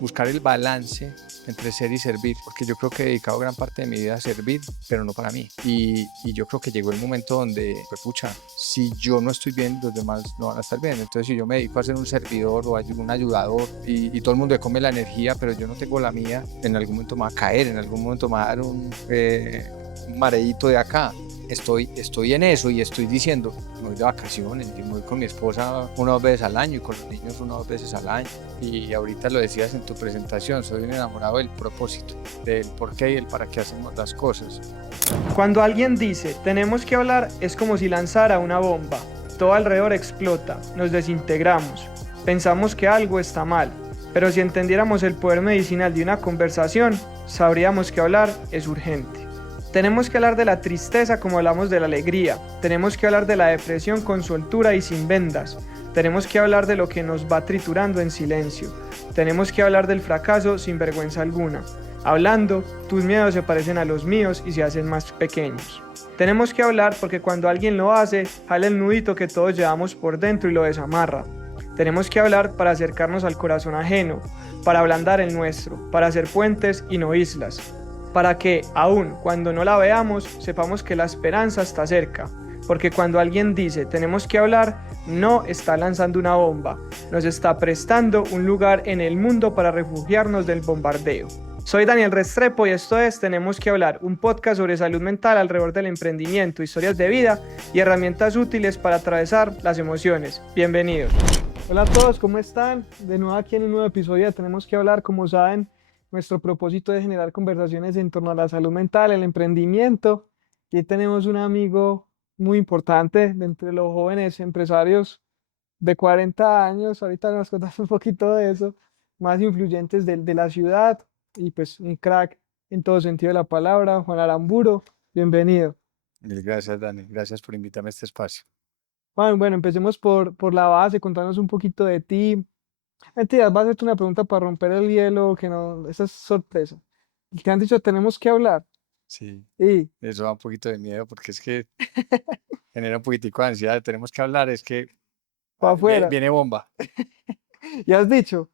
buscar el balance entre ser y servir, porque yo creo que he dedicado gran parte de mi vida a servir, pero no para mí. Y yo creo que llegó el momento donde, pues pucha, si yo no estoy bien, los demás no van a estar bien. Entonces, si yo me dedico a ser un servidor o a un ayudador y todo el mundo le come la energía, pero yo no tengo la mía, en algún momento me va a caer, en algún momento me va a dar un mareíto de acá. Estoy en eso y estoy diciendo, me voy de vacaciones, yo me voy con mi esposa 1 o 2 veces al año y con los niños 1 o 2 veces al año. Y ahorita lo decías en tu presentación, soy un enamorado del propósito, del por qué y el para qué hacemos las cosas. Cuando alguien dice, tenemos que hablar, es como si lanzara una bomba. Todo alrededor explota, nos desintegramos, pensamos que algo está mal. Pero si entendiéramos el poder medicinal de una conversación, sabríamos que hablar es urgente. Tenemos que hablar de la tristeza como hablamos de la alegría. Tenemos que hablar de la depresión con soltura y sin vendas. Tenemos que hablar de lo que nos va triturando en silencio. Tenemos que hablar del fracaso sin vergüenza alguna. Hablando, tus miedos se parecen a los míos y se hacen más pequeños. Tenemos que hablar porque cuando alguien lo hace, jala el nudito que todos llevamos por dentro y lo desamarra. Tenemos que hablar para acercarnos al corazón ajeno, para ablandar el nuestro, para hacer puentes y no islas, para que, aun cuando no la veamos, sepamos que la esperanza está cerca, porque cuando alguien dice tenemos que hablar, no está lanzando una bomba, nos está prestando un lugar en el mundo para refugiarnos del bombardeo. Soy Daniel Restrepo y esto es Tenemos que hablar, un podcast sobre salud mental alrededor del emprendimiento, historias de vida y herramientas útiles para atravesar las emociones. Bienvenidos. Hola a todos, ¿cómo están? De nuevo aquí en un nuevo episodio de Tenemos que hablar. Como saben, nuestro propósito es generar conversaciones en torno a la salud mental, el emprendimiento. Y tenemos un amigo muy importante de entre los jóvenes empresarios de 40 años, ahorita nos contamos un poquito de eso, más influyentes de la ciudad y pues un crack en todo sentido de la palabra, Juan Aramburo, bienvenido. Mil gracias, Dani. Gracias por invitarme a este espacio. Juan, bueno, empecemos por la base, contarnos un poquito de ti. Mentiras, voy a hacerte una pregunta para romper el hielo, que no, esa es sorpresa. Te han dicho, tenemos que hablar. Sí, Y, eso da un poquito de miedo porque es que genera un poquitico de ansiedad. Tenemos que hablar, es que para afuera. viene bomba. Ya has dicho,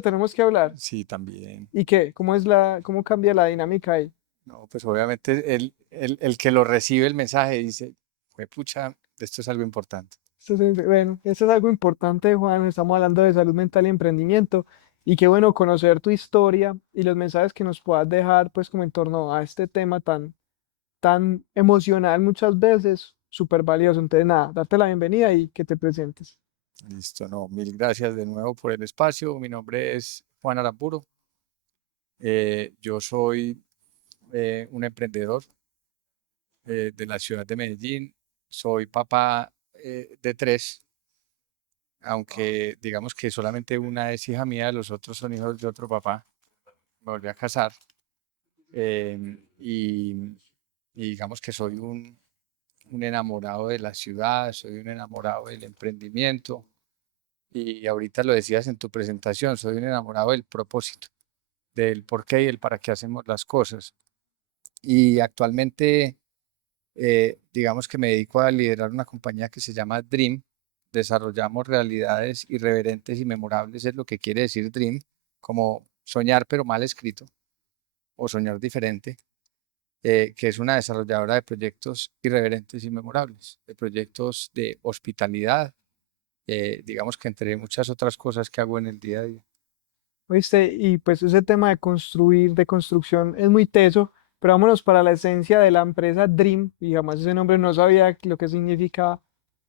tenemos que hablar. Sí, también. ¿Y qué? ¿Cómo cambia la dinámica ahí? No, pues obviamente el que lo recibe el mensaje dice, fue pucha, esto es algo importante. Bueno, eso es algo importante, Juan. Estamos hablando de salud mental y emprendimiento. Y qué bueno conocer tu historia y los mensajes que nos puedas dejar, pues, como en torno a este tema tan emocional muchas veces, súper valioso. Entonces, nada, darte la bienvenida y que te presentes. Listo, no, mil gracias de nuevo por el espacio. Mi nombre es Juan Aramburo. Yo soy un emprendedor de la ciudad de Medellín. Soy papá de 3, aunque digamos que solamente una es hija mía, los otros son hijos de otro papá. Me volví a casar y, y digamos que soy un enamorado de la ciudad, soy un enamorado del emprendimiento y ahorita lo decías en tu presentación, soy un enamorado del propósito, del por qué y el para qué hacemos las cosas. Y actualmente, digamos que me dedico a liderar una compañía que se llama Dream. Desarrollamos realidades irreverentes y memorables, es lo que quiere decir Dream, como soñar pero mal escrito o soñar diferente, que es una desarrolladora de proyectos irreverentes y memorables, de proyectos de hospitalidad, digamos que entre muchas otras cosas que hago en el día a día. ¿Oíste? Y pues ese tema de construir, de construcción, es muy teso, pero vámonos para la esencia de la empresa Dream, y jamás ese nombre no sabía lo que significaba.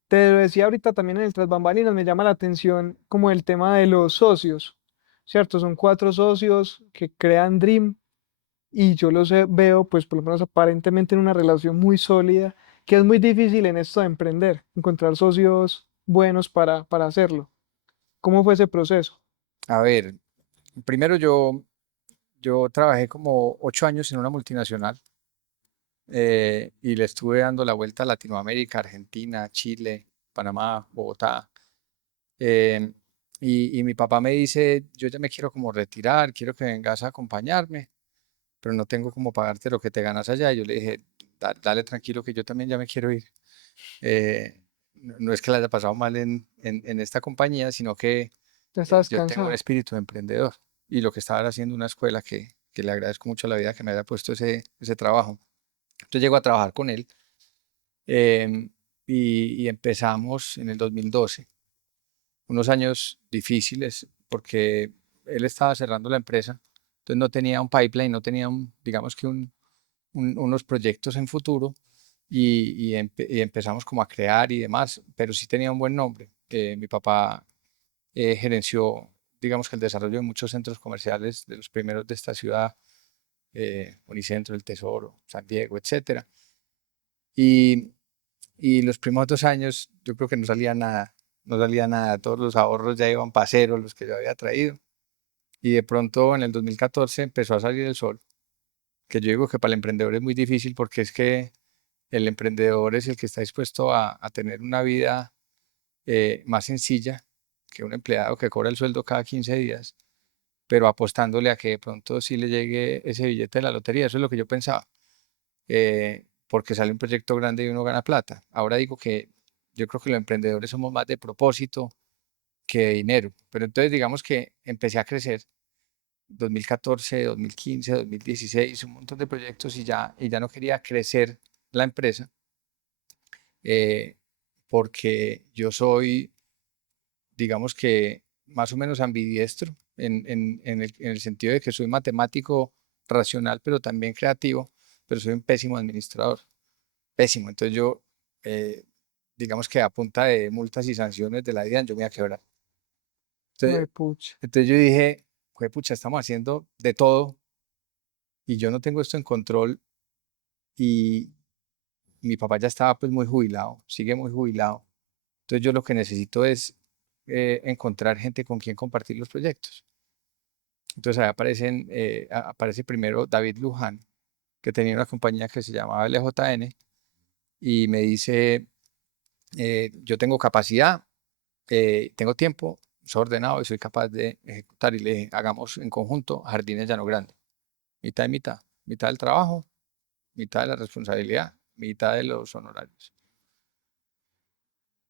Te lo decía ahorita también en el tras bambalinas, me llama la atención como el tema de los socios, ¿cierto? Son 4 socios que crean Dream y yo veo, pues por lo menos aparentemente en una relación muy sólida, que es muy difícil en esto de emprender, encontrar socios buenos para hacerlo. ¿Cómo fue ese proceso? A ver, primero yo trabajé como 8 años en una multinacional y le estuve dando la vuelta a Latinoamérica, Argentina, Chile, Panamá, Bogotá. em, y mi papá me dice, yo ya me quiero como retirar, quiero que vengas a acompañarme, pero no tengo como pagarte lo que te ganas allá. Y yo le dije, Dale tranquilo que yo también ya me quiero ir. No es que la haya pasado mal en esta compañía, sino que Ya estás yo tengo un cansado. espíritu de emprendedor. y lo que estaba haciendo una escuela que le agradezco mucho a la vida que me haya puesto ese trabajo. Entonces llego a trabajar con él em, y empezamos en el 2012, unos años difíciles porque él estaba cerrando la empresa, entonces no tenía un pipeline, no tenía digamos que unos proyectos en futuro y empezamos como a crear y demás, pero sí tenía un buen nombre. Mi papá gerenció, digamos que el desarrollo de muchos centros comerciales, de los primeros de esta ciudad, Unicentro, El Tesoro, San Diego, etcétera. Y, y los primeros 2 años yo creo que no salía nada, no salía nada, todos los ahorros ya iban para cero, los que yo había traído. Y de pronto en el 2014 empezó a salir el sol, que yo digo que para el emprendedor es muy difícil porque es que el emprendedor es el que está dispuesto a tener una vida más sencilla que un empleado que cobra el sueldo cada 15 días, pero apostándole a que de pronto sí le llegue ese billete de la lotería. Eso es lo que yo pensaba, porque sale un proyecto grande y uno gana plata. Ahora digo que yo creo que los emprendedores somos más de propósito que de dinero, pero entonces digamos que empecé a crecer 2014, 2015, 2016, un montón de proyectos y ya no quería crecer la empresa eh, porque yo soy, digamos que más o menos ambidiestro en el sentido de que soy matemático racional, pero también creativo, pero soy un pésimo administrador, pésimo. Entonces yo, eh, digamos que a punta de multas y sanciones de la vida, yo me iba a quebrar. Ay, Entonces, pucha. entonces yo dije, pucha, estamos haciendo de todo y yo no tengo esto en control y mi papá ya estaba pues muy jubilado, sigue muy jubilado. Entonces yo lo que necesito es encontrar gente con quien compartir los proyectos. Entonces ahí aparece primero David Luján, que tenía una compañía que se llamaba LJN, y me dice, yo tengo capacidad, tengo tiempo, soy ordenado y soy capaz de ejecutar. Y le dije, hagamos en conjunto Jardines Llano Grande, mitad y mitad, mitad del trabajo, mitad de la responsabilidad, mitad de los honorarios.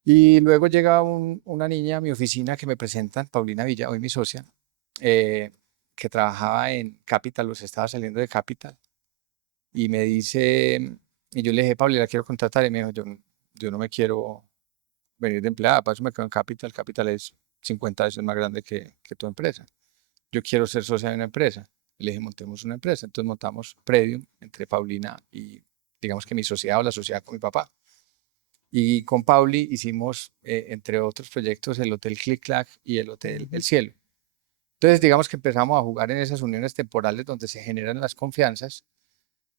Y luego llega una niña a mi oficina que me presentan, Paulina Villa, hoy mi socia, eh, que trabajaba en Capital, los estaba saliendo de Capital, y me dice, y yo le dije, Paulina, la quiero contratar, y me dijo, yo no me quiero venir de empleada, para eso me quedo en Capital. Capital es 50 veces más grande que tu empresa. Yo quiero ser socia de una empresa. Y le dije, montemos una empresa. Entonces montamos Predium entre Paulina y, digamos que mi sociedad o la sociedad con mi papá. Y con Pauli hicimos, entre otros proyectos, el Hotel Click Clack y el Hotel El Cielo. Entonces, digamos que empezamos a jugar en esas uniones temporales donde se generan las confianzas.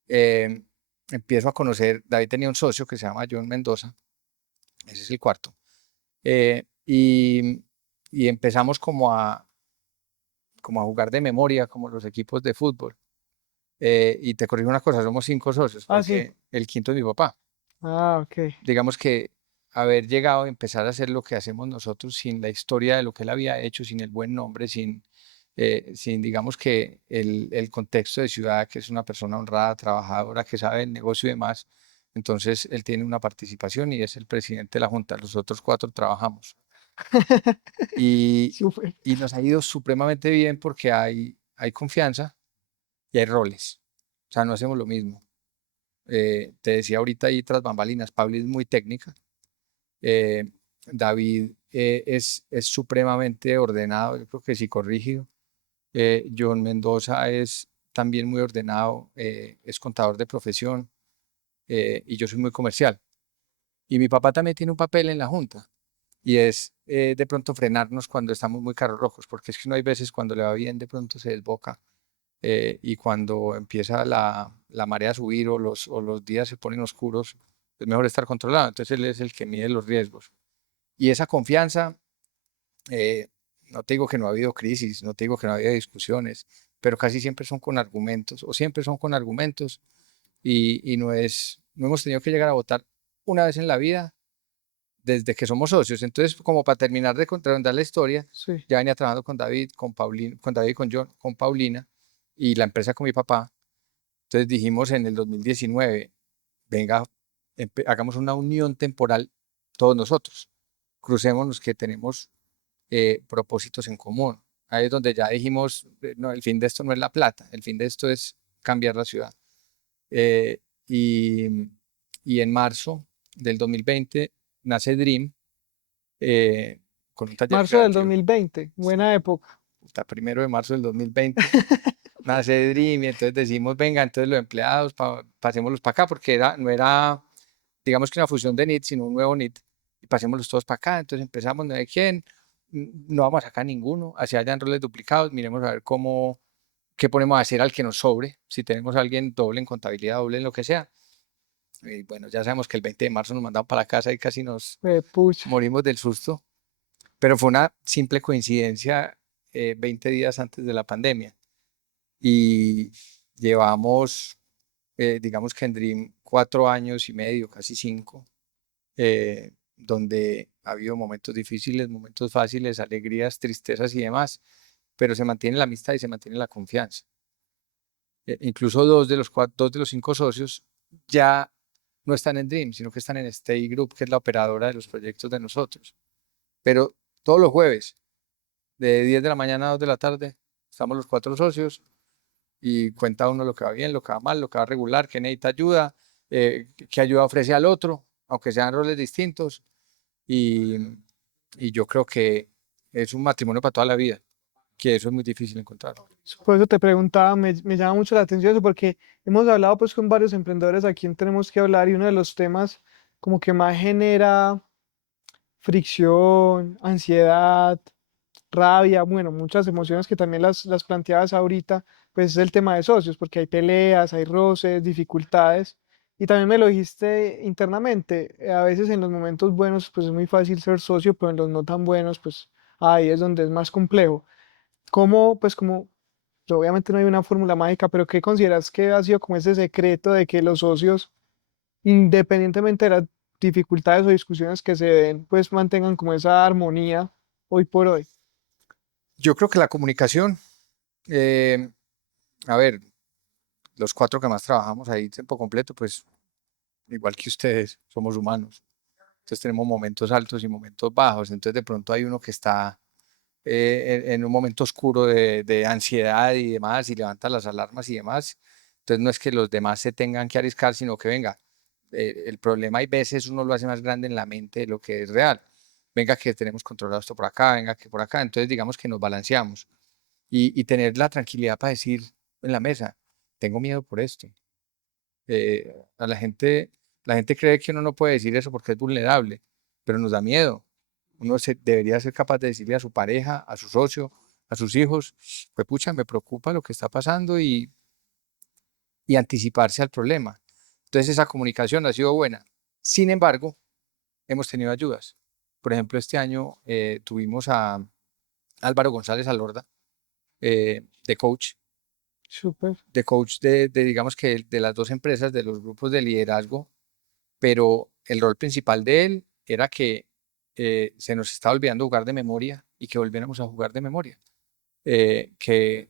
Eh, Empiezo a conocer, David tenía un socio que se llama John Mendoza, ese es el cuarto. eh, y, y empezamos como a jugar de memoria, como los equipos de fútbol. Y te corrijo una cosa, somos 5 socios, Ah, sí. porque el quinto es mi papá. Ah, ok. Digamos que haber llegado a empezar a hacer lo que hacemos nosotros sin la historia de lo que él había hecho, sin el buen nombre, sin digamos que el contexto de ciudad, que es una persona honrada, trabajadora, que sabe el negocio y demás, entonces él tiene una participación y es el presidente de la junta. Los otros 4 trabajamos. Y, Súper. y nos ha ido supremamente bien porque hay confianza y hay roles. O sea, no hacemos lo mismo. Te decía ahorita ahí tras bambalinas, Pablo es muy técnica. eh, David es supremamente ordenado, yo creo que psicorrígido. John Mendoza es también muy ordenado, es contador de profesión, y yo soy muy comercial. Y mi papá también tiene un papel en la junta y es de pronto frenarnos cuando estamos muy carros rojos, porque es que no hay veces cuando le va bien, de pronto se desboca, y cuando empieza la marea a subir o los días se ponen oscuros, es mejor estar controlado. Entonces él es el que mide los riesgos. Y esa confianza, eh, no te digo que no ha habido crisis, no te digo que no ha habido discusiones, pero casi siempre son con argumentos, o siempre son con argumentos, y no hemos tenido que llegar a votar una vez en la vida desde que somos socios. Entonces, como para terminar de contar la historia, Sí. ya venía trabajando con David, con David, con John, con Paulina y la empresa con mi papá. Entonces dijimos en el 2019, venga, hagamos una unión temporal todos nosotros. Crucémonos que tenemos propósitos en común. Ahí es donde ya dijimos, no, el fin de esto no es la plata, el fin de esto es cambiar la ciudad. Eh, y, y en marzo del 2020 nace Dream, eh, con un taller Marzo del creativo. 2020, Sí, buena época. está 1 de marzo del 2020, nace Dream y entonces decimos, venga, entonces los empleados, pasémoslos para acá, porque no era, digamos que una fusión de NIT, sino un nuevo NIT, y pasémoslos todos para acá. Entonces empezamos, no hay quién, no vamos a sacar ninguno, así hayan roles duplicados, miremos a ver qué ponemos a hacer al que nos sobre, si tenemos a alguien doble en contabilidad, doble en lo que sea. Y bueno, ya sabemos que el 20 de marzo nos mandaron para la casa y casi nos Pucha. morimos del susto, pero fue una simple coincidencia, 20 días antes de la pandemia. Y llevamos, digamos que en Dream, 4 años y medio, casi 5, donde ha habido momentos difíciles, momentos fáciles, alegrías, tristezas y demás, pero se mantiene la amistad y se mantiene la confianza. Incluso dos de los 5 socios ya no están en Dream, sino que están en Stay Group, que es la operadora de los proyectos de nosotros. Pero todos los jueves, de 10 de la mañana a 2 de la tarde, estamos los 4 socios y cuenta uno lo que va bien, lo que va mal, lo que va regular, qué necesita ayuda, qué ayuda ofrece al otro, aunque sean roles distintos. Y, y yo creo que es un matrimonio para toda la vida, que eso es muy difícil encontrar. Por eso te preguntaba, me llama mucho la atención eso, porque hemos hablado pues con varios emprendedores a quien tenemos que hablar y uno de los temas como que más genera fricción, ansiedad, rabia, bueno, muchas emociones que también las planteabas ahorita, pues es el tema de socios, porque hay peleas, hay roces, dificultades, y también me lo dijiste internamente, a veces en los momentos buenos pues es muy fácil ser socio, pero en los no tan buenos pues ahí es donde es más complejo. ¿Cómo, pues como, obviamente no hay una fórmula mágica, pero qué consideras que ha sido como ese secreto de que los socios, independientemente de las dificultades o discusiones que se den, pues mantengan como esa armonía hoy por hoy? Yo creo que la comunicación, eh, a ver, los 4 que más trabajamos ahí tiempo completo, pues igual que ustedes, somos humanos. Entonces tenemos momentos altos y momentos bajos. Entonces de pronto hay uno que está en un momento oscuro de ansiedad y demás y levanta las alarmas y demás. Entonces no es que los demás se tengan que arriesgar, sino que venga, el problema hay veces uno lo hace más grande en la mente de lo que es real. Venga que tenemos controlado esto por acá, venga que por acá. Entonces digamos que nos balanceamos y tener la tranquilidad para decir en la mesa, tengo miedo por esto. A la gente cree que uno no puede decir eso porque es vulnerable, pero nos da miedo. Uno debería ser capaz de decirle a su pareja, a su socio, a sus hijos, pues pucha, me preocupa lo que está pasando y anticiparse al problema. Entonces esa comunicación ha sido buena. Sin embargo, hemos tenido ayudas. Por ejemplo, este año tuvimos a Álvaro González Alorda, de coach, Súper. digamos que de las 2 empresas, de los grupos de liderazgo, pero el rol principal de él era que se nos estaba olvidando jugar de memoria y que volviéramos a jugar de memoria, eh, que,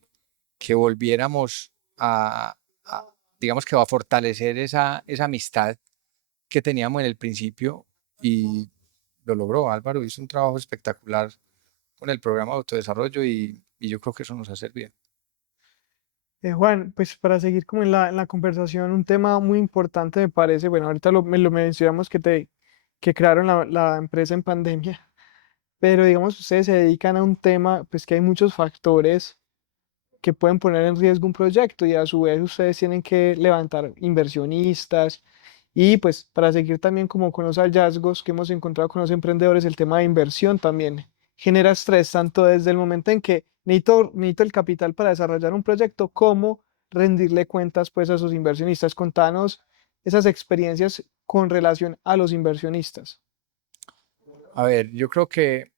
que volviéramos digamos que a fortalecer esa amistad que teníamos en el principio y lo logró. Álvaro hizo un trabajo espectacular con el programa de autodesarrollo y yo creo que eso nos ha servido. Juan, pues para seguir como en la conversación, un tema muy importante me parece, bueno, ahorita lo mencionamos que crearon la empresa en pandemia, pero digamos, ustedes se dedican a un tema, pues que hay muchos factores que pueden poner en riesgo un proyecto y a su vez ustedes tienen que levantar inversionistas y pues para seguir también como con los hallazgos que hemos encontrado con los emprendedores, el tema de inversión también genera estrés tanto desde el momento en que necesito el capital para desarrollar un proyecto como rendirle cuentas pues a sus inversionistas. Contanos esas experiencias con relación a los inversionistas. A ver, yo creo que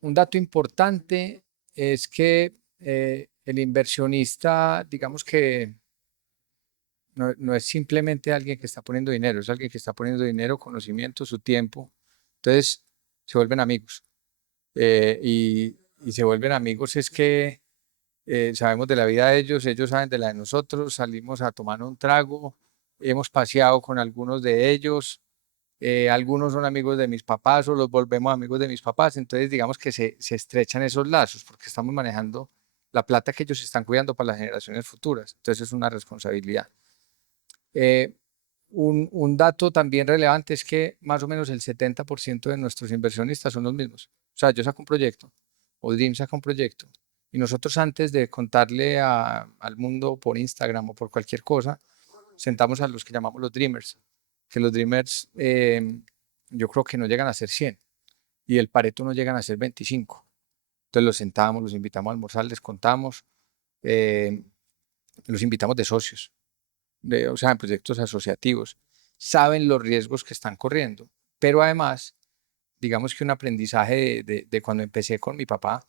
un dato importante es que el inversionista, digamos que no es simplemente alguien que está poniendo dinero, es alguien que está poniendo dinero, conocimiento, su tiempo. Entonces se vuelven amigos. Y se vuelven amigos es que sabemos de la vida de ellos, ellos saben de la de nosotros, salimos a tomar un trago, hemos paseado con algunos de ellos, algunos son amigos de mis papás o los volvemos amigos de mis papás, entonces digamos que se estrechan esos lazos porque estamos manejando la plata que ellos están cuidando para las generaciones futuras, entonces es una responsabilidad. Eh, un dato también relevante es que más o menos el 70% de nuestros inversionistas son los mismos. O sea, yo saco un proyecto o Dream saca un proyecto y nosotros antes de contarle al mundo por Instagram o por cualquier cosa, sentamos a los que llamamos los Dreamers, que los Dreamers yo creo que no llegan a ser 100 y el Pareto no llegan a ser 25. Entonces los sentamos, los invitamos a almorzar, les contamos, eh, los invitamos de socios o sea, en proyectos asociativos, saben los riesgos que están corriendo. Pero además, digamos que un aprendizaje de cuando empecé con mi papá,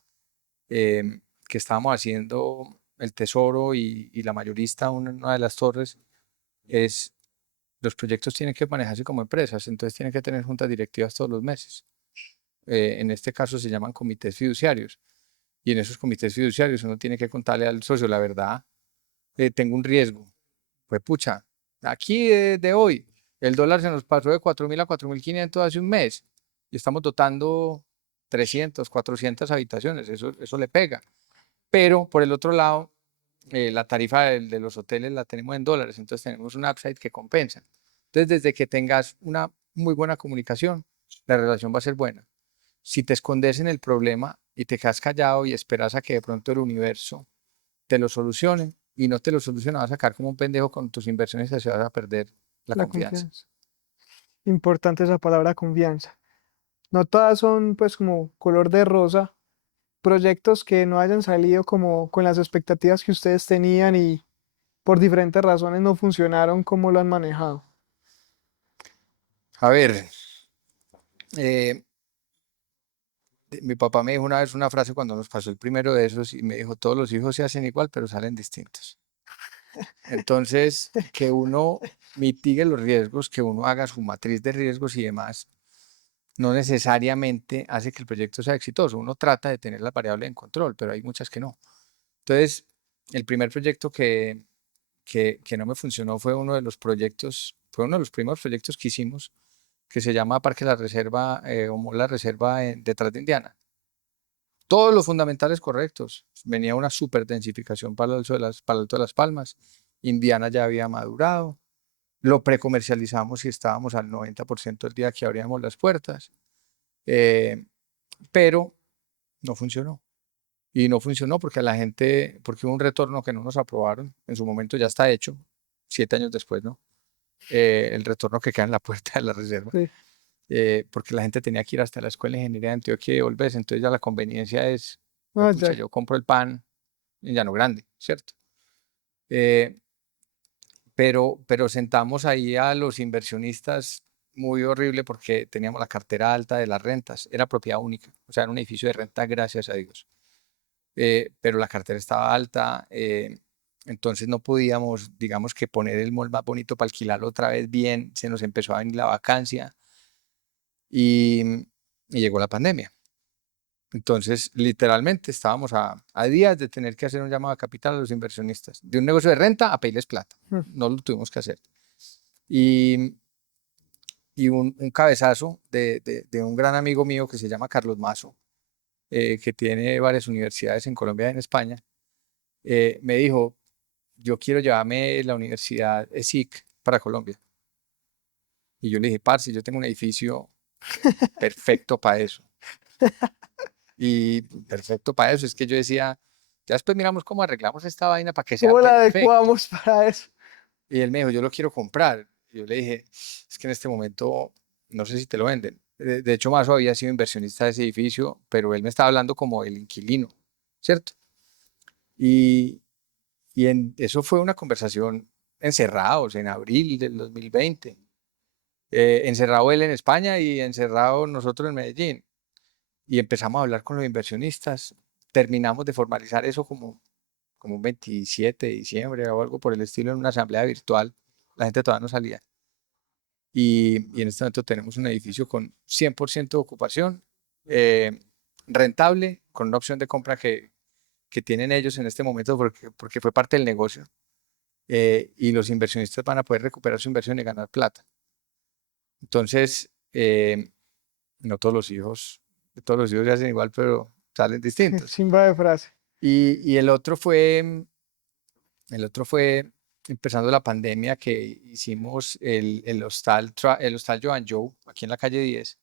que estábamos haciendo el Tesoro y la mayorista, una de las torres, es los proyectos tienen que manejarse como empresas, entonces tienen que tener juntas directivas todos los meses. En este caso se llaman comités fiduciarios. Y en esos comités fiduciarios uno tiene que contarle al socio la verdad, tengo un riesgo, pues pucha, aquí de hoy, el dólar se nos pasó de 4.000 a 4.500 hace un mes y estamos dotando 300, 400 habitaciones, eso le pega. Pero por el otro lado, la tarifa de los hoteles la tenemos en dólares, entonces tenemos un upside que compensa. Entonces, desde que tengas una muy buena comunicación, la relación va a ser buena. Si te escondes en el problema y te quedas callado y esperas a que de pronto el universo te lo solucione y no te lo soluciona, vas a sacar como un pendejo con tus inversiones y se vas a perder la La confianza. confianza. Importante esa palabra confianza. No todas son pues como color de rosa, proyectos que no hayan salido como con las expectativas que ustedes tenían y por diferentes razones no funcionaron como lo han manejado. A ver, eh, mi papá me dijo una vez una frase cuando nos pasó el primero de esos y me dijo, todos los hijos se hacen igual, pero salen distintos. Entonces, que uno mitigue los riesgos, que uno haga su matriz de riesgos y demás, no necesariamente hace que el proyecto sea exitoso. Uno trata de tener las variables en control, pero hay muchas que no. Entonces, el primer proyecto que no me funcionó fue uno de los proyectos, fue uno de los primeros proyectos que hicimos, que se llama Parque La Reserva o La Reserva detrás de Indiana. Todos los fundamentales correctos. Venía una superdensificación para el para el Alto de las Palmas. Indiana ya había madurado. Lo precomercializamos y estábamos al 90% el día que abríamos las puertas. Pero no funcionó. Y no funcionó porque a la gente, porque hubo un retorno que no nos aprobaron. En su momento ya está hecho, 7 años después, ¿no? El retorno que queda en la puerta de la reserva. Sí. Porque la gente tenía que ir hasta la escuela de ingeniería de Antioquia y volverse. Entonces ya la conveniencia es, pues, Ah, pucha, ya. yo compro el pan en Llano Grande, ¿cierto? Eh, pero sentamos ahí a los inversionistas muy horrible porque teníamos la cartera alta de las rentas. Era propiedad única, o sea, era un edificio de renta, gracias a Dios. Pero la cartera estaba alta, entonces no podíamos, digamos que poner el mall más bonito para alquilarlo otra vez bien, se nos empezó a venir la vacancia y llegó la pandemia. Entonces, literalmente estábamos a días de tener que hacer un llamado a capital a los inversionistas, de un negocio de renta a pedirles plata. Mm. No lo tuvimos que hacer. Y, y un cabezazo de un gran amigo mío que se llama Carlos Mazo, que tiene varias universidades en Colombia y en España, me dijo, yo quiero llevarme la universidad ESIC para Colombia. Y yo le dije, parce, yo tengo un edificio perfecto para eso. Y perfecto para eso. Es que yo decía, ya después miramos cómo arreglamos esta vaina para que sea ¿Cómo la perfecto. adecuamos para eso? Y él me dijo, yo lo quiero comprar. Y yo le dije, es que en este momento no sé si te lo venden. De hecho, Mazo había sido inversionista de ese edificio, pero él me estaba hablando como el inquilino, ¿cierto? Y, eso fue una conversación encerrados en abril del 2020. Encerrado él en España y encerrado nosotros en Medellín. Y empezamos a hablar con los inversionistas. Terminamos de formalizar eso como un 27 de diciembre o algo por el estilo en una asamblea virtual. La gente todavía no salía. Y en este momento tenemos un edificio con 100% de ocupación, eh, rentable, con una opción de compra que tienen ellos en este momento porque fue parte del negocio. Y los inversionistas van a poder recuperar su inversión y ganar plata. Entonces, no todos los hijos se hacen igual, pero salen distintos. Chimba de frase. Y el otro fue empezando la pandemia que hicimos el hostal Joan Joe aquí en la calle 10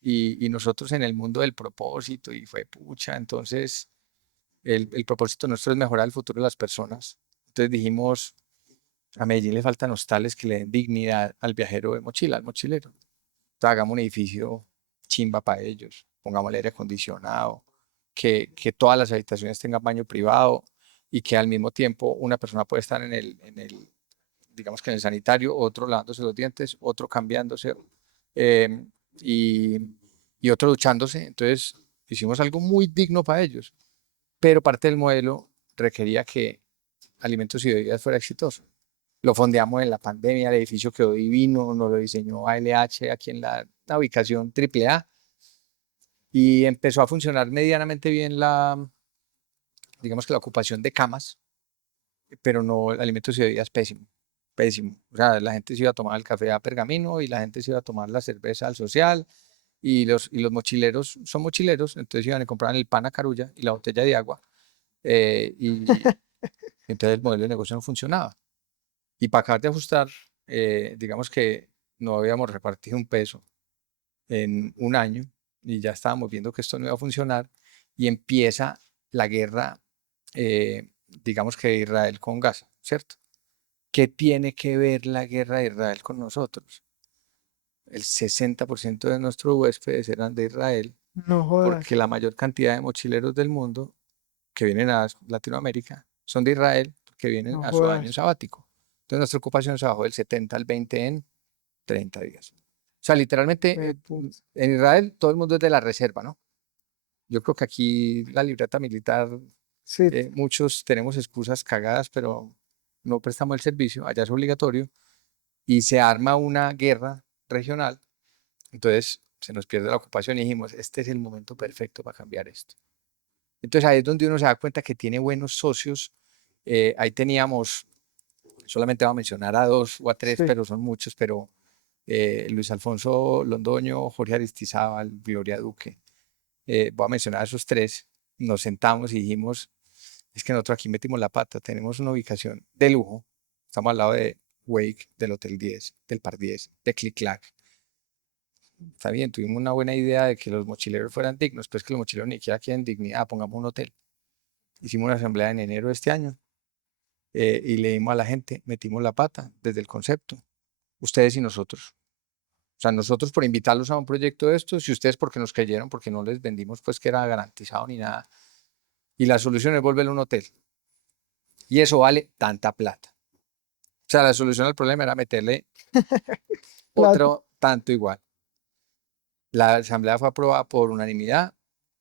y nosotros en el mundo del propósito y fue pucha, entonces el propósito nuestro es mejorar el futuro de las personas. Entonces dijimos, a Medellín le faltan hostales que le den dignidad al viajero de mochila, al mochilero. Entonces, hagamos un edificio chimba para ellos, pongamos aire acondicionado, que todas las habitaciones tengan baño privado y que al mismo tiempo una persona puede estar digamos que en el sanitario, otro lavándose los dientes, otro cambiándose eh, y, y otro duchándose. Entonces hicimos algo muy digno para ellos, pero parte del modelo requería que alimentos y bebidas fuera exitoso. Lo fondeamos en la pandemia, el edificio quedó divino, nos lo diseñó ALH aquí en la ubicación AAA y empezó a funcionar medianamente bien digamos que la ocupación de camas, pero no, alimentos y bebidas pésimo, pésimo. O sea, la gente se iba a tomar el café a Pergamino y la gente se iba a tomar la cerveza al Social y los mochileros son mochileros, entonces iban y compraban el pan a Carulla y la botella de agua y entonces el modelo de negocio no funcionaba. Y para acabar de ajustar, digamos que no habíamos repartido un peso en un año y ya estábamos viendo que esto no iba a funcionar y empieza la guerra, digamos que de Israel con Gaza, ¿cierto? ¿Qué tiene que ver la guerra de Israel con nosotros? El 60% de nuestros huéspedes eran de Israel No jodas. porque la mayor cantidad de mochileros del mundo que vienen a Latinoamérica son de Israel porque vienen No a su año jodas. sabático. Entonces nuestra ocupación se bajó del 70 al 20 en 30 días. O sea, literalmente Puta. en Israel todo el mundo es de la reserva, ¿no? Yo creo que aquí la libreta militar, Sí, muchos tenemos excusas cagadas, pero no prestamos el servicio, allá es obligatorio y se arma una guerra regional. Entonces se nos pierde la ocupación y dijimos, este es el momento perfecto para cambiar esto. Entonces ahí es donde uno se da cuenta que tiene buenos socios. Ahí teníamos, solamente voy a mencionar a dos o a tres, sí. pero son muchos, pero Luis Alfonso Londoño, Jorge Aristizábal, Gloria Duque. Voy a mencionar a esos tres. Nos sentamos y dijimos, es que nosotros aquí metimos la pata, tenemos una ubicación de lujo. Estamos al lado de Wake, del Hotel 10, del Par 10, de Click Clack. Está bien, tuvimos una buena idea de que los mochileros fueran dignos, pues que los mochileros ni siquiera quieren dignidad, pongamos un hotel. Hicimos una asamblea en enero de este año y le dimos a la gente, metimos la pata desde el concepto, ustedes y nosotros. O sea, nosotros por invitarlos a un proyecto de estos y ustedes porque nos creyeron, porque no les vendimos pues que era garantizado ni nada. Y la solución es volverlo un hotel. Y eso vale tanta plata. O sea, la solución al problema era meterle Plata. otro tanto igual. La asamblea fue aprobada por unanimidad,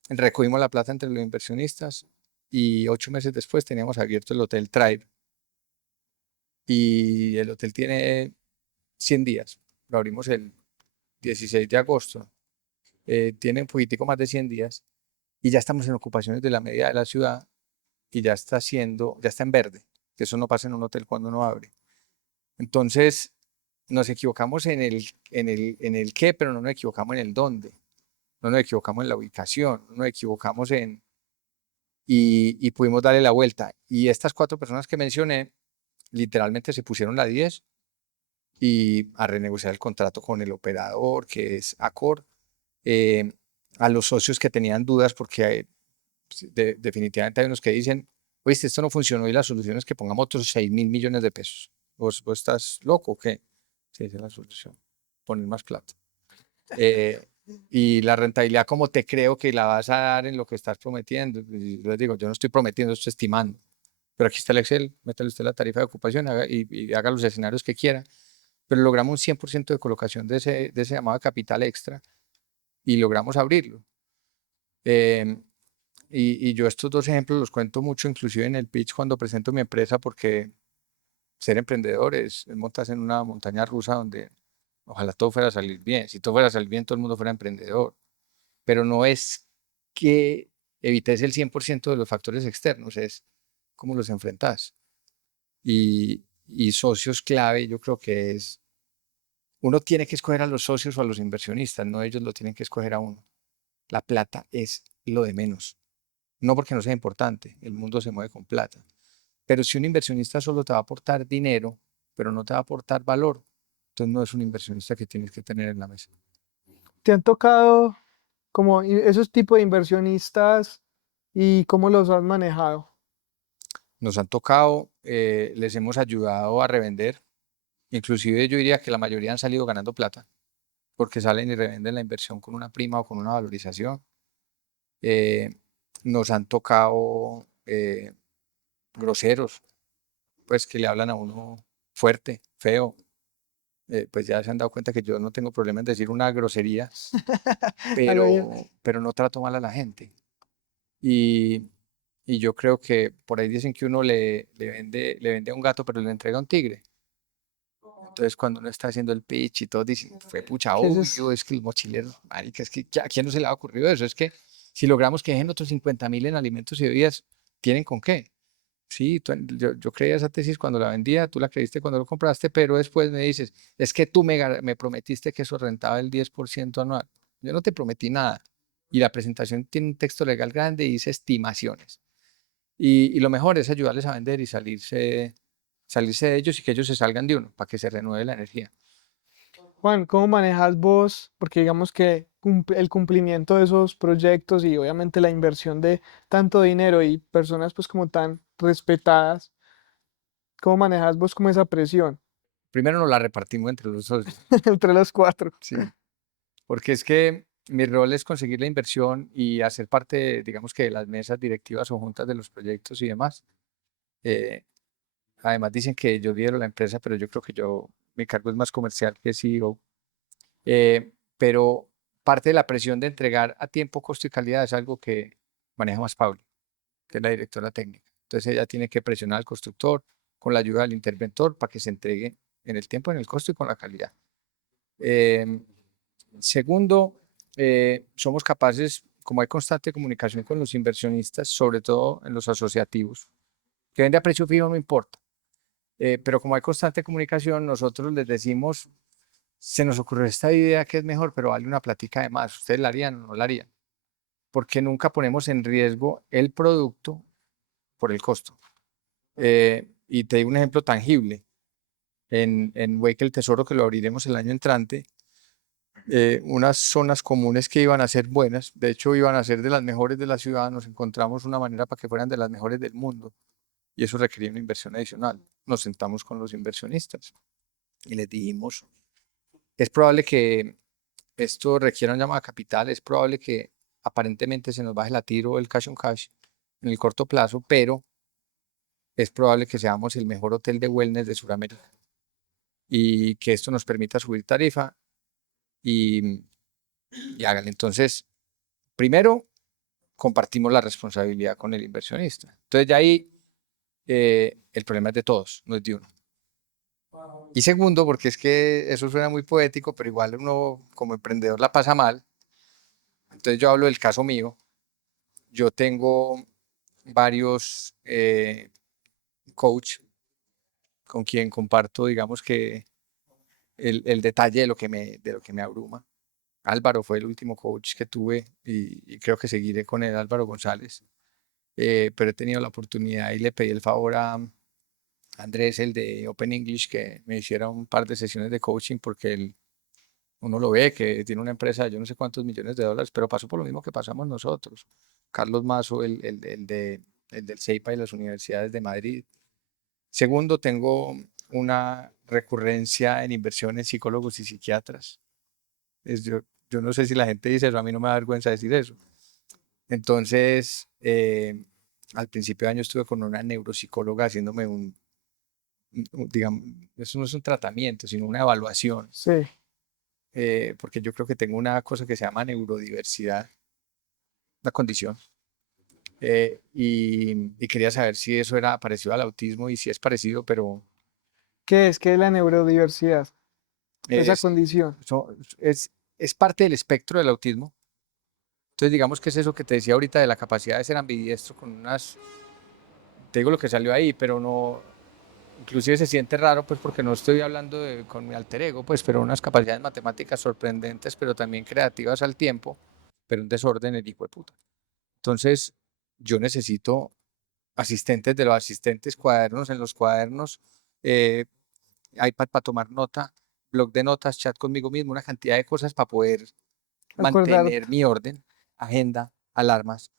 recogimos la plata entre los inversionistas y 8 meses después teníamos abierto el Hotel Tribe. Y el hotel tiene 100 días. Lo abrimos el 16 de agosto. Tiene un poquitico más de 100 días y ya estamos en ocupaciones de la media de la ciudad y ya está en verde, que eso no pasa en un hotel cuando uno abre. Entonces, nos equivocamos en el qué, pero no nos equivocamos en el dónde, no nos equivocamos en la ubicación, no nos equivocamos y pudimos darle la vuelta. Y estas 4 personas que mencioné, literalmente se pusieron la 10 y a renegociar el contrato con el operador, que es Accor, eh, a los socios que tenían dudas, porque definitivamente hay unos que dicen, oíste, esto no funcionó y la solución es que pongamos otros 6.000 millones de pesos. ¿Vos estás loco o qué? Sí, esa es la solución, poner más plata. Y la rentabilidad, como te creo que la vas a dar en lo que estás prometiendo. Y les digo, yo no estoy prometiendo, estoy estimando. Pero aquí está el Excel, métale usted la tarifa de ocupación y haga los escenarios que quiera. Pero logramos un 100% de colocación de ese llamado capital extra y logramos abrirlo. Em, y yo estos dos ejemplos los cuento mucho, inclusive en el pitch cuando presento mi empresa, porque ser emprendedor es montarse en una montaña rusa donde ojalá todo fuera a salir bien. Si todo fuera a salir bien, todo el mundo fuera emprendedor. Pero no es que evites el 100% de los factores externos, es cómo los enfrentas. Y socios clave, yo creo que es Uno tiene que escoger a los socios o a los inversionistas, no ellos lo tienen que escoger a uno. La plata es lo de menos. No porque no sea importante, el mundo se mueve con plata. Pero si un inversionista solo te va a aportar dinero, pero no te va a aportar valor, entonces no es un inversionista que tienes que tener en la mesa. ¿Te han tocado como esos tipos de inversionistas y cómo los has manejado? Nos han tocado, les hemos ayudado a revender. Inclusive yo diría que la mayoría han salido ganando plata, porque salen y revenden la inversión con una prima o con una valorización. Eh, Nos han tocado groseros, pues que le hablan a uno fuerte, feo. Pues ya se han dado cuenta que yo no tengo problema en decir una grosería, Algo bien. pero no trato mal a la gente. Y, y yo creo que por ahí dicen que uno le vende a un gato, pero le entrega a un tigre. Entonces, cuando uno está haciendo el pitch y todos dicen, fue pucha, ¿Qué es uy, eso? es que el mochilero, marica, es que ¿a quién no se le ha ocurrido eso? Es que si logramos que dejen otros 50.000 en alimentos y bebidas, ¿tienen con qué? Sí, yo creía esa tesis cuando la vendía, tú la creíste cuando lo compraste, pero después me dices, es que tú me prometiste que eso rentaba el 10% anual. Yo no te prometí nada. Y la presentación tiene un texto legal grande y dice estimaciones. Y lo mejor es ayudarles a vender y salirse de ellos y que ellos se salgan de uno para que se renueve la energía. Juan, ¿cómo manejas vos? Porque digamos que el cumplimiento de esos proyectos y obviamente la inversión de tanto dinero y personas pues como tan respetadas, ¿cómo manejas vos como esa presión Primero nos la repartimos entre los socios, entre los cuatro? sí, porque es que mi rol es conseguir la inversión y hacer parte, digamos que de las mesas directivas o juntas de los proyectos y demás. Eh, Además dicen que yo lidero la empresa, pero yo creo que mi cargo es más comercial que CEO. Pero parte de la presión de entregar a tiempo, costo y calidad es algo que maneja más Pauli, que es la directora técnica. Entonces ella tiene que presionar al constructor con la ayuda del interventor para que se entregue en el tiempo, en el costo y con la calidad. Em, Segundo, somos capaces, como hay constante comunicación con los inversionistas, sobre todo en los asociativos, que vende a precio fijo no importa, pero como hay constante comunicación, nosotros les decimos, se nos ocurrió esta idea que es mejor, pero vale una plática de más, ¿ustedes la harían o no la harían? Porque nunca ponemos en riesgo el producto por el costo. Y te doy un ejemplo tangible. En Wake el Tesoro, que lo abriremos el año entrante, unas zonas comunes que iban a ser buenas, de hecho iban a ser de las mejores de la ciudad, nos encontramos una manera para que fueran de las mejores del mundo y eso requería una inversión adicional. Nos sentamos con los inversionistas y les dijimos, es probable que esto requiera una llamada capital, es probable que aparentemente se nos baje la tiro el cash on cash en el corto plazo, pero es probable que seamos el mejor hotel de wellness de Sudamérica y que esto nos permita subir tarifa y, y hágale. Entonces, primero, compartimos la responsabilidad con el inversionista. Entonces, ya ahí el problema es de todos, no es de uno. Y segundo, porque es que eso suena muy poético, pero igual uno como emprendedor la pasa mal. Entonces, yo hablo del caso mío. Yo tengo varios coach con quien comparto, digamos que el detalle de lo que me abruma. Álvaro fue el último coach que tuve y creo que seguiré con él, Álvaro González. Pero he tenido la oportunidad y le pedí el favor a Andrés, el de Open English, que me hiciera un par de sesiones de coaching porque uno lo ve que tiene una empresa de yo no sé cuántos millones de dólares, pero pasó por lo mismo que pasamos nosotros. Carlos Mazo, el del CEIPA y las universidades de Madrid. Segundo, tengo una recurrencia en inversión en psicólogos y psiquiatras. Yo no sé si la gente dice eso, a mí no me da vergüenza decir eso. Entonces, al principio de año estuve con una neuropsicóloga haciéndome digamos, eso no es un tratamiento, sino una evaluación, Sí. porque yo creo que tengo una cosa que se llama neurodiversidad, una condición, y quería saber si eso era parecido al autismo y si es parecido, pero ¿Qué es? ¿Qué es la neurodiversidad? Esa es, condición. es parte del espectro del autismo. Entonces, digamos que es eso que te decía ahorita de la capacidad de ser ambidiestro con te digo lo que salió ahí, pero no, inclusive se siente raro, pues porque no estoy hablando con mi alter ego, pues, pero unas capacidades matemáticas sorprendentes, pero también creativas al tiempo, pero un desorden el hijo de puta. Entonces, yo necesito asistentes de los asistentes, cuadernos en los cuadernos, eh, iPad para tomar nota, blog de notas, chat conmigo mismo, una cantidad de cosas para poder Acordarte. mantener mi orden, agenda, alarmas.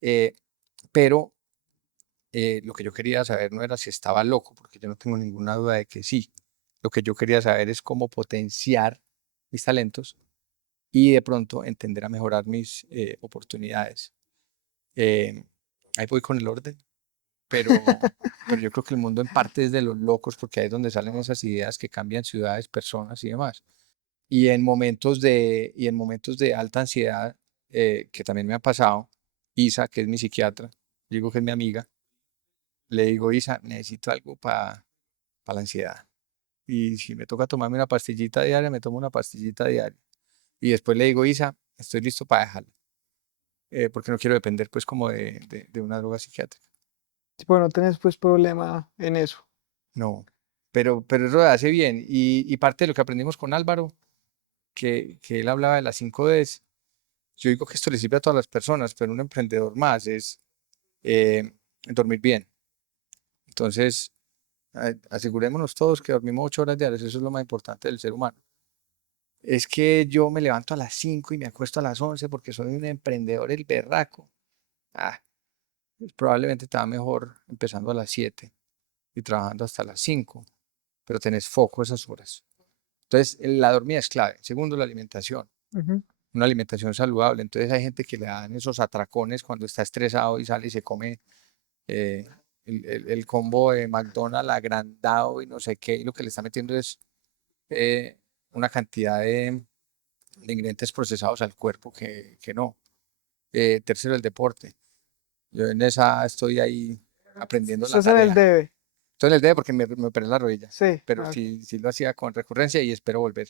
eh, pero lo que yo quería saber no era si estaba loco, porque yo no tengo ninguna duda de que sí. Lo que yo quería saber es cómo potenciar mis talentos y de pronto entender a mejorar mis oportunidades. Eh, Ahí voy con el orden, pero yo creo que el mundo en parte es de los locos, porque ahí es donde salen esas ideas que cambian ciudades, personas y demás. Y en momentos de alta ansiedad, que también me ha pasado, Isa, que es mi psiquiatra, digo que es mi amiga, le digo, Isa, necesito algo para la ansiedad. Y si me toca tomarme una pastillita diaria, me tomo una pastillita diaria. Y después le digo, Isa, estoy listo para dejarla, porque no quiero depender pues como de una droga psiquiátrica. Tipo, no tenés pues problema en eso. No, pero eso hace bien. Y parte de lo que aprendimos con Álvaro, que él hablaba de las 5 Ds, yo digo que esto le sirve a todas las personas, pero un emprendedor más es eh, dormir bien. Entonces, asegurémonos todos que dormimos 8 horas diarias, eso es lo más importante del ser humano. Es que yo me levanto a las 5 y me acuesto a las 11 porque soy un emprendedor el berraco. Ah, pues probablemente te va mejor empezando a las 7 y trabajando hasta las 5, pero tenés foco esas horas. Entonces, la dormida es clave. Segundo, la alimentación. Ujú. Una alimentación saludable. Entonces, hay gente que le dan esos atracones cuando está estresado y sale y se come eh, el combo de McDonald's agrandado y no sé qué, y lo que le está metiendo es una cantidad de ingredientes procesados al cuerpo que no. Tercero, el deporte. Yo en esa estoy ahí aprendiendo la Estás en el tarea. debe. Estoy en el dedo porque me operé la rodilla, Sí. pero Ah, ok. sí lo hacía con recurrencia y espero volver.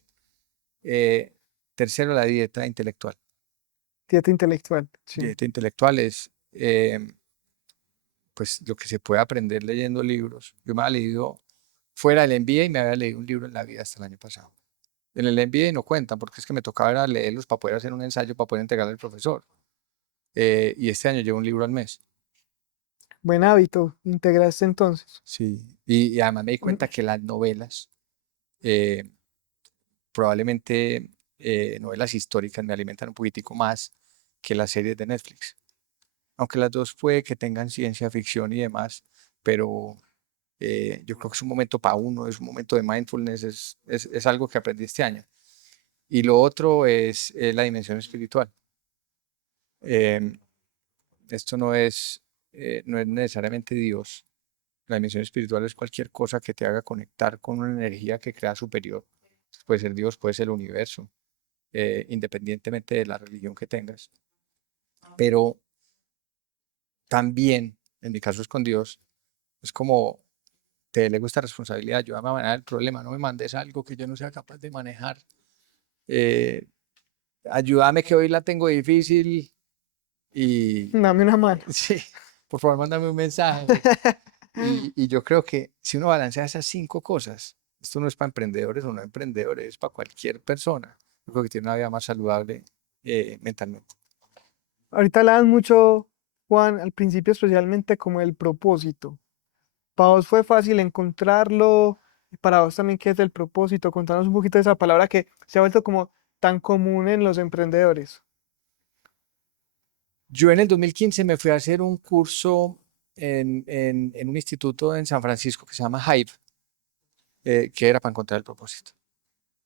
Eh, Tercero, la dieta intelectual. Dieta intelectual. Sí. Dieta intelectual es pues lo que se puede aprender leyendo libros. Yo me había leído fuera del MBA y me había leído un libro en la vida hasta el año pasado. En el MBA no cuentan porque es que me tocaba era leerlos para poder hacer un ensayo, para poder entregarle al profesor. Y este año llevo un libro al mes. Buen hábito. Integraste entonces. Sí. Y además me di Un- cuenta que las novelas, eh, probablemente novelas históricas, me alimentan un poquitico más que las series de Netflix. Aunque las dos puede que tengan ciencia ficción y demás, pero yo creo que es un momento para uno, es un momento de mindfulness, es algo que aprendí este año. Y lo otro es la dimensión espiritual. Em, Esto no es necesariamente Dios. La dimensión espiritual es cualquier cosa que te haga conectar con una energía que crea superior. Puede ser Dios, puede ser el universo, independientemente de la religión que tengas. Pero también, en mi caso es con Dios, es como te delego esta responsabilidad, ayúdame a manejar el problema, no me mandes algo que yo no sea capaz de manejar. Eh, Ayúdame que hoy la tengo difícil y Dame una mano. sí, por favor, mándame un mensaje. Y yo creo que si uno balancea esas 5 cosas, esto no es para emprendedores o no emprendedores, es para cualquier persona. Yo creo que tiene una vida más saludable mentalmente. Ahorita hablaban mucho, Juan, al principio especialmente como el propósito. ¿Para vos fue fácil encontrarlo? ¿Y para vos también qué es el propósito? Contanos un poquito de esa palabra que se ha vuelto como tan común en los emprendedores. Yo en el 2015 me fui a hacer un curso en un instituto en San Francisco que se llama Hive, que era para encontrar el propósito.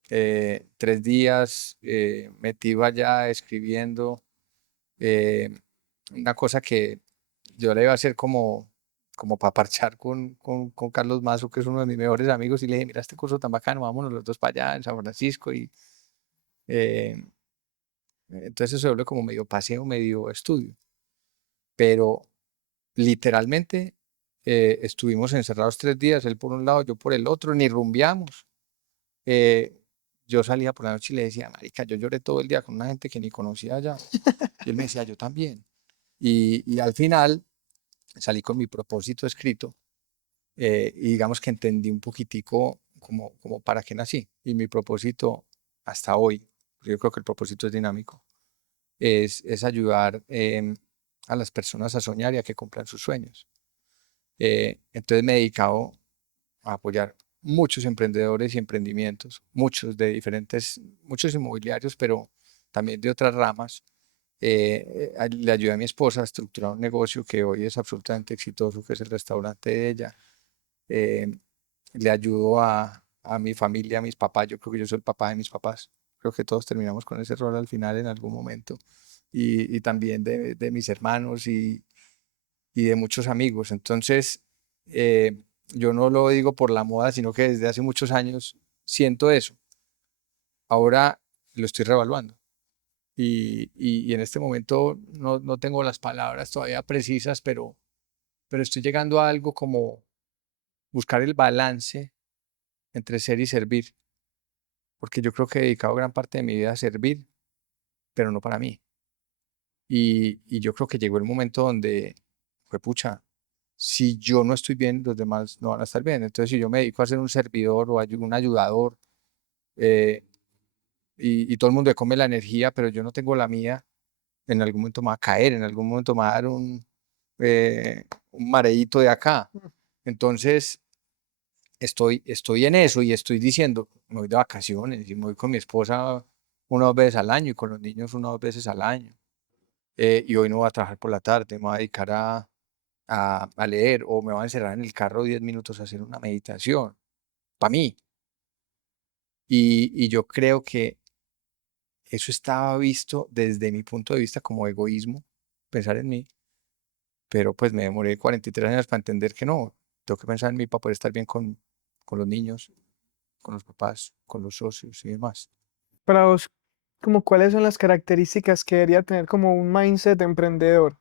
3 días metido allá escribiendo, eh, una cosa que yo le iba a hacer como para parchar con Carlos Mazo, que es uno de mis mejores amigos, y le dije, mira este curso tan bacano, vámonos los dos para allá en San Francisco. Y eh, entonces eso se vuelve como medio paseo, medio estudio. Pero literalmente estuvimos encerrados 3 días, él por un lado, yo por el otro, ni rumbeamos. Eh, yo salía por la noche y le decía, marica, yo lloré todo el día con una gente que ni conocía allá. Y él me decía, yo también. Y al final salí con mi propósito escrito, y digamos que entendí un poquitico como para qué nací. Y mi propósito hasta hoy, yo creo que el propósito es dinámico, es ayudar a las personas a soñar y a que cumplan sus sueños. Entonces me he dedicado a apoyar muchos emprendedores y emprendimientos, muchos de diferentes, muchos inmobiliarios, pero también de otras ramas. Le ayudé a mi esposa a estructurar un negocio que hoy es absolutamente exitoso, que es el restaurante de ella. Eh, Le ayudo a mi familia, a mis papás. Yo creo que yo soy el papá de mis papás. Creo que todos terminamos con ese rol al final en algún momento. Y también de mis hermanos y de muchos amigos. Entonces, yo no lo digo por la moda, sino que desde hace muchos años siento eso. Ahora lo estoy revaluando. Y en este momento no tengo las palabras todavía precisas, pero estoy llegando a algo como buscar el balance entre ser y servir, porque yo creo que he dedicado gran parte de mi vida a servir, pero no para mí. Y yo creo que llegó el momento donde fue pucha, si yo no estoy bien, los demás no van a estar bien. Entonces, si yo me dedico a ser un servidor o un ayudador, eh, y todo el mundo le come la energía, pero yo no tengo la mía, en algún momento me va a caer, en algún momento me va a dar un mareíto de acá. Entonces, estoy en eso y estoy diciendo, me voy de vacaciones y me voy con mi esposa una o dos veces al año y con los niños una o dos veces al año. Y hoy no voy a trabajar por la tarde, me voy a dedicar a leer o me voy a encerrar en el carro 10 minutos a hacer una meditación, para mí. Y yo creo que eso estaba visto desde mi punto de vista como egoísmo, pensar en mí, pero pues me demoré 43 años para entender que no, tengo que pensar en mí para poder estar bien con los niños, con los papás, con los socios y demás. Para vos, como cuáles son las características que debería tener como un mindset emprendedor,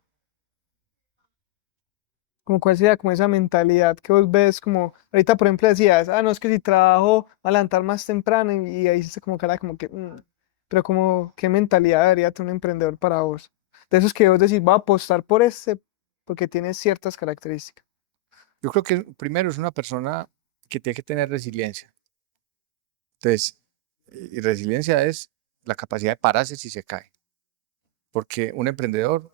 como cuál sería como esa mentalidad que vos ves como, ahorita por ejemplo decías, no, es que si trabajo a levantar más temprano y ahí hiciste como cara como que, pero como, ¿qué mentalidad debería tener un emprendedor para vos? De esos que vos decís, voy a apostar por este porque tiene ciertas características. Yo creo que primero es una persona que tiene que tener resiliencia. Entonces, y resiliencia es la capacidad de pararse si se cae. Porque un emprendedor,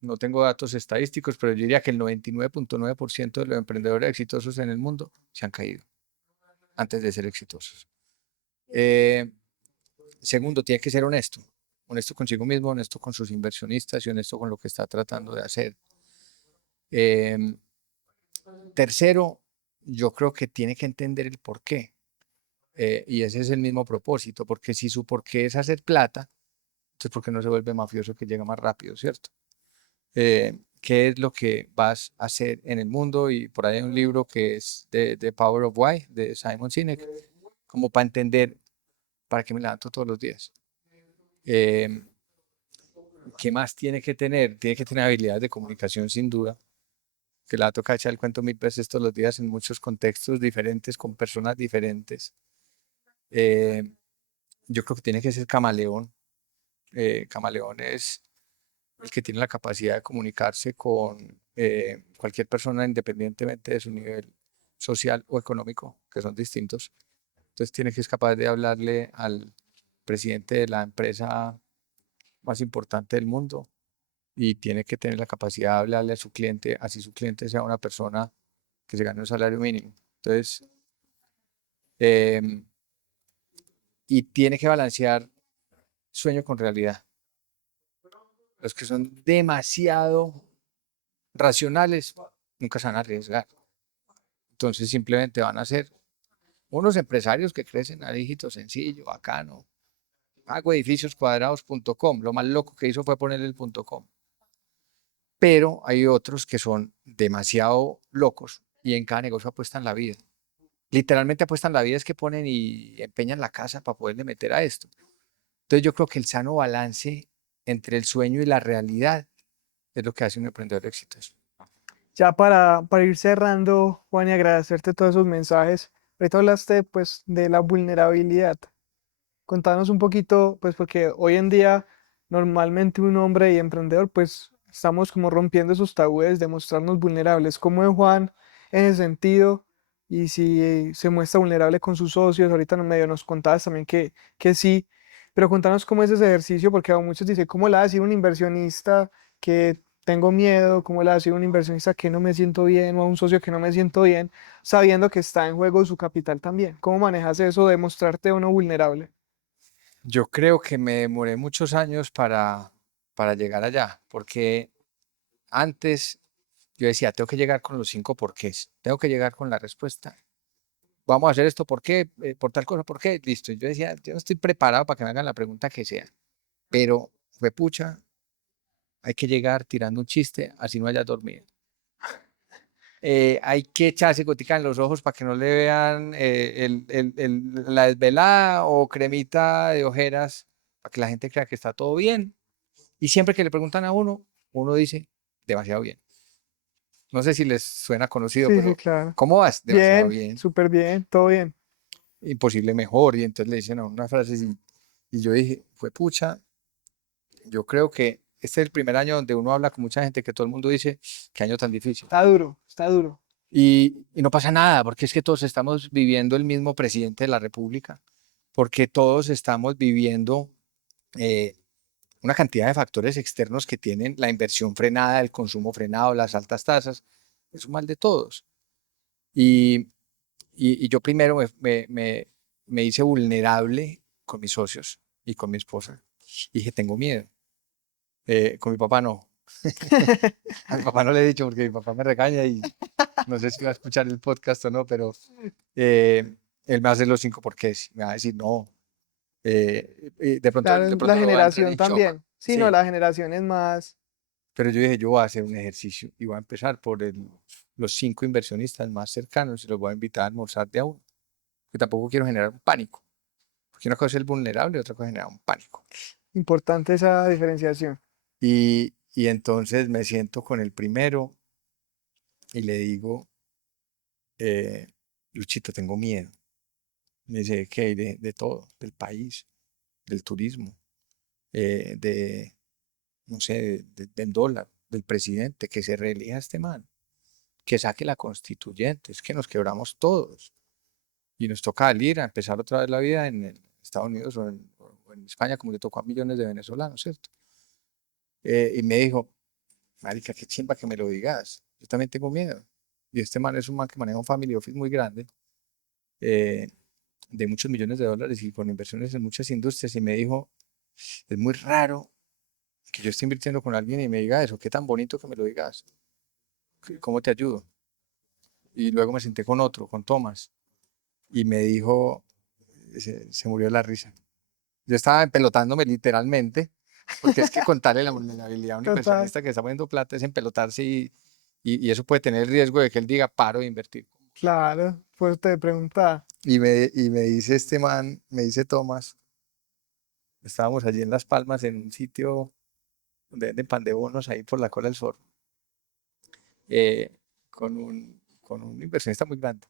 no tengo datos estadísticos, pero yo diría que el 99.9% de los emprendedores exitosos en el mundo se han caído antes de ser exitosos. Eh, Segundo, tiene que ser honesto. Honesto consigo mismo, honesto con sus inversionistas y honesto con lo que está tratando de hacer. Em, Tercero, yo creo que tiene que entender el por qué. Y ese es el mismo propósito, porque si su por qué es hacer plata, entonces ¿por qué no se vuelve mafioso que llega más rápido, cierto? ¿Qué es lo que vas a hacer en el mundo? Y por ahí hay un libro que es de The Power of Why, de Simon Sinek, como para entender para qué me levanto todos los días. Eh, ¿Qué más tiene que tener? Tiene que tener habilidades de comunicación sin duda, que la toca echar el cuento mil veces todos los días en muchos contextos diferentes, con personas diferentes. Eh, yo creo que tiene que ser camaleón. Camaleón es el que tiene la capacidad de comunicarse con cualquier persona independientemente de su nivel social o económico, que son distintos. Entonces tiene que ser capaz de hablarle al presidente de la empresa más importante del mundo y tiene que tener la capacidad de hablarle a su cliente, así su cliente sea una persona que se gane un salario mínimo. Entonces, em, y tiene que balancear sueño con realidad. Los que son demasiado racionales nunca se van a arriesgar. Entonces simplemente van a ser unos empresarios que crecen a dígito sencillo, bacano. Hago edificioscuadrados.com. Lo más loco que hizo fue ponerle el .com. Pero hay otros que son demasiado locos y en cada negocio apuestan la vida. Literalmente apuestan la vida es que ponen y empeñan la casa para poderle meter a esto. Entonces yo creo que el sano balance entre el sueño y la realidad es lo que hace un emprendedor exitoso. Ya para ir cerrando, Juan, y agradecerte todos esos mensajes. Ahorita hablaste pues de la vulnerabilidad. Contanos un poquito, pues porque hoy en día normalmente un hombre y emprendedor pues estamos como rompiendo esos tabúes de mostrarnos vulnerables. ¿Cómo es Juan en ese sentido y si se muestra vulnerable con sus socios. Ahorita en medio nos contabas también que sí, pero contanos cómo es ese ejercicio, porque a muchos dicen, ¿cómo le va a decir un inversionista que tengo miedo? ¿Cómo le va a decir un inversionista que no me siento bien o a un socio que no me siento bien, sabiendo que está en juego su capital también? ¿Cómo manejas eso de mostrarte o no vulnerable? Yo creo que me demoré muchos años para llegar allá, porque antes yo decía, tengo que llegar con los 5 porqués, tengo que llegar con la respuesta. Vamos a hacer esto, ¿por qué? Por tal cosa, ¿por qué? Listo. Yo decía, yo no estoy preparado para que me hagan la pregunta que sea, pero fue pucha, hay que llegar tirando un chiste, así no hayas dormido. Hay que echarse gotica en los ojos para que no le vean la desvelada o cremita de ojeras para que la gente crea que está todo bien. Y siempre que le preguntan a uno, uno dice, demasiado bien. No sé si les suena conocido, Sí, sí, pero claro. ¿cómo vas? Demasiado Bien, bien. súper bien, todo bien. Imposible mejor. Y entonces le dicen a uno una frase así. Y yo dije, fue pucha, yo creo que este es el primer año donde uno habla con mucha gente que todo el mundo dice, qué año tan difícil. Está duro, está duro. Y no pasa nada, porque es que todos estamos viviendo el mismo presidente de la República, porque todos estamos viviendo eh, una cantidad de factores externos que tienen la inversión frenada, el consumo frenado, las altas tasas, es un mal de todos. Y, y yo primero me hice vulnerable con mis socios y con mi esposa. Y dije, tengo miedo. Con mi papá no. A mi papá no le he dicho porque mi papá me regaña y no sé si va a escuchar el podcast o no, pero eh, él me hace los 5 porqués. Me va a decir no. De Claro, la pronto lo va a entrar generación en shock. también. Sí, no, Sí, la generación es más. pero yo dije, yo voy a hacer un ejercicio y voy a empezar por los 5 inversionistas más cercanos y los voy a invitar a almorzar de a uno. Que tampoco quiero generar un pánico. Porque una cosa es el vulnerable y otra cosa es generar un pánico. Importante esa diferenciación. Y entonces me siento con el primero y le digo, eh, Luchito, tengo miedo. Me dice, ¿qué? De todo, del país, del turismo, de, no sé, del dólar, del presidente, que se reelija este man, que saque la constituyente, es que nos quebramos todos y nos toca salir a empezar otra vez la vida en Estados Unidos o en España, como le tocó a millones de venezolanos, ¿cierto? Y me dijo, marica, qué chimba que me lo digas, yo también tengo miedo. Y este man es un man que maneja un family office muy grande, eh, de muchos millones de dólares y con inversiones en muchas industrias, y me dijo, es muy raro que yo esté invirtiendo con alguien y me diga eso, qué tan bonito que me lo digas, ¿cómo te ayudo? Y luego me senté con otro, con Tomás, y me dijo, se murió de la risa. Yo estaba empelotándome literalmente, porque es que contarle la vulnerabilidad a un Total. inversionista que está poniendo plata es empelotarse y eso puede tener el riesgo de que él diga paro de invertir. Claro, pues te preguntaba. Y me dice este man, me dice Tomás, estábamos allí en Las Palmas en un sitio donde venden pan de bonos ahí por la Cola del Sol, eh, con un inversionista muy grande.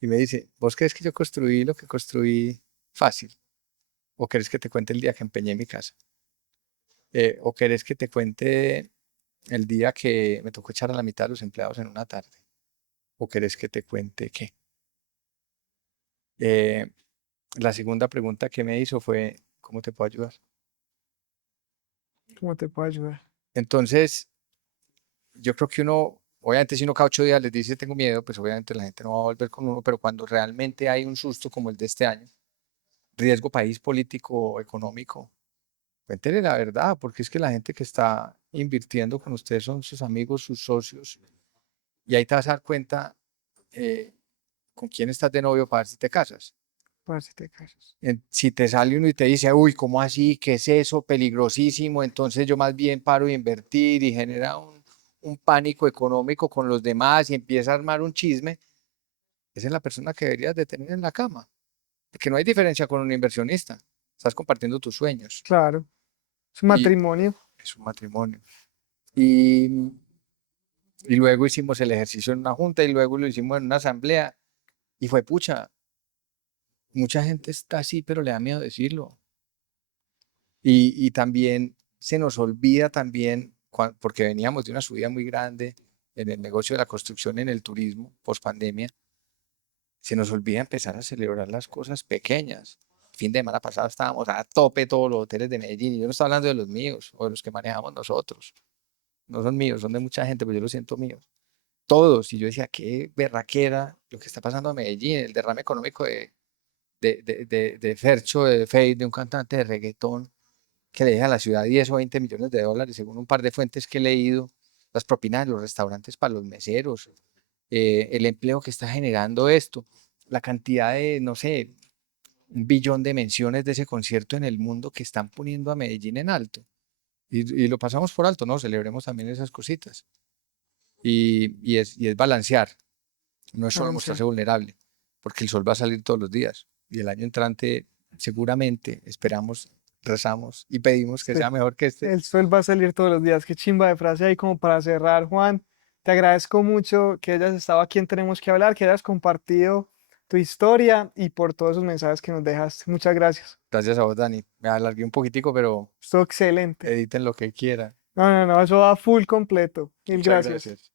Y me dice, ¿vos crees que yo construí lo que construí fácil? ¿O querés que te cuente el día que empeñé mi casa? ¿O querés que te cuente el día que me tocó echar a la mitad de los empleados en una tarde? ¿O querés que te cuente qué? Eh, la segunda pregunta que me hizo fue, ¿cómo te puedo ayudar? ¿Cómo te puedo ayudar? Entonces, yo creo que uno, obviamente si uno cada 8 días les dice tengo miedo, pues obviamente la gente no va a volver con uno, pero cuando realmente hay un susto como el de este año, riesgo país político, económico, cuéntele la verdad, porque es que la gente que está invirtiendo con ustedes son sus amigos, sus socios, y ahí te vas a dar cuenta eh, con quién estás de novio para ver si te casas. Para si te casas. Si te sale uno y te dice, uy, ¿cómo así? ¿Qué es eso? Peligrosísimo. Entonces yo más bien paro de invertir y genera un pánico económico con los demás y empieza a armar un chisme. Esa es la persona que deberías de tener en la cama. Porque no hay diferencia con un inversionista. Estás compartiendo tus sueños Claro, es un y matrimonio. es un matrimonio. Y, y luego hicimos el ejercicio en una junta y luego lo hicimos en una asamblea y fue pucha. Mucha gente está así, pero le da miedo decirlo. Y también se nos olvida también, porque veníamos de una subida muy grande en el negocio de la construcción, en el turismo, post pandemia, se nos olvida empezar a celebrar las cosas pequeñas. El fin de semana pasado estábamos a tope todos los hoteles de Medellín, y yo no estoy hablando de los míos o de los que manejamos nosotros. No son míos, son de mucha gente, pero yo los siento míos. Todos. Y yo decía, qué berraquera lo que está pasando a Medellín, el derrame económico de Fercho, de Feid, de un cantante de reggaetón que le deja a la ciudad 10 o 20 millones de dólares, según un par de fuentes que he leído, las propinas de los restaurantes para los meseros, el empleo que está generando esto, la cantidad de, no sé, 1 billón de menciones de ese concierto en el mundo que están poniendo a Medellín en alto. Y lo pasamos por alto, ¿no? Celebremos también esas cositas. Y es balancear, no es solo mostrarse Balancear. vulnerable, porque el sol va a salir todos los días. Y el año entrante, seguramente, esperamos, rezamos y pedimos que Sí. sea mejor que este. El sol va a salir todos los días. Qué chimba de frase ahí como para cerrar, Juan. Te agradezco mucho que hayas estado aquí en Tenemos que hablar, que hayas compartido tu historia y por todos esos mensajes que nos dejaste. Muchas gracias. Gracias a vos, Dani. Me alargué un poquitico, pero Estuvo excelente. editen lo que quieran. No, no, no, eso va full completo. Mil Muchas gracias. gracias.